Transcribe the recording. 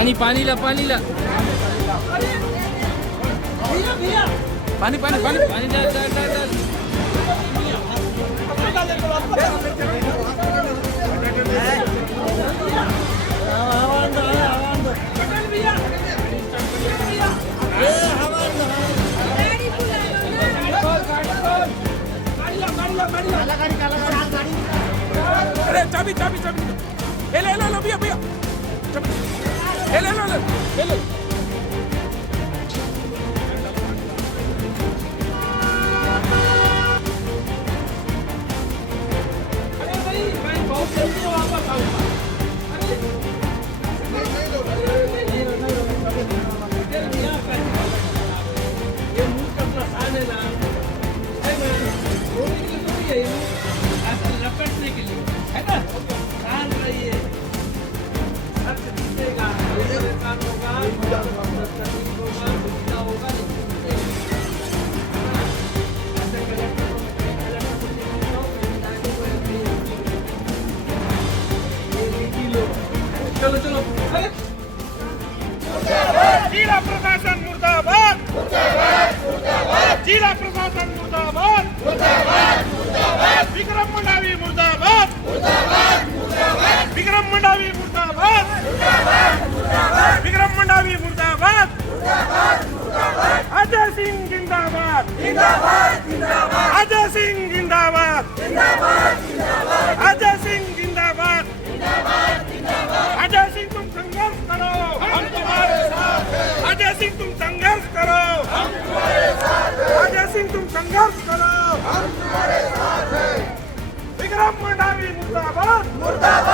पानी पानी ला पानी ला पानी पानी पानी पानी डाल डाल डाल डाल अरे चाबी चाबी चाबी ले ले ले भैया भैया ले ले ले ले ले लपेटने के लिए है ना ध्यान रहिए चलो चलो जिला प्रशासन मुर्दाबाद जिला प्रशासन मुर्दाबाद विक्रम मंडावी मुर्दाबाद विक्रम मंडावी मुर्दाबाद विक्रम मंडावी मुर्दाबाद अजय सिंह जिंदाबाद अजय सिंह जिंदाबाद अजय सिंह जिंदाबाद अजय सिंह तुम संघर्ष करो हम तुम्हारे साथ हैं अजय सिंह तुम संघर्ष करो हम तुम्हारे साथ हैं अजय सिंह तुम संघर्ष करो हम तुम्हारे साथ हैं विक्रम मंडावी मुर्दाबाद मुर्दाबाद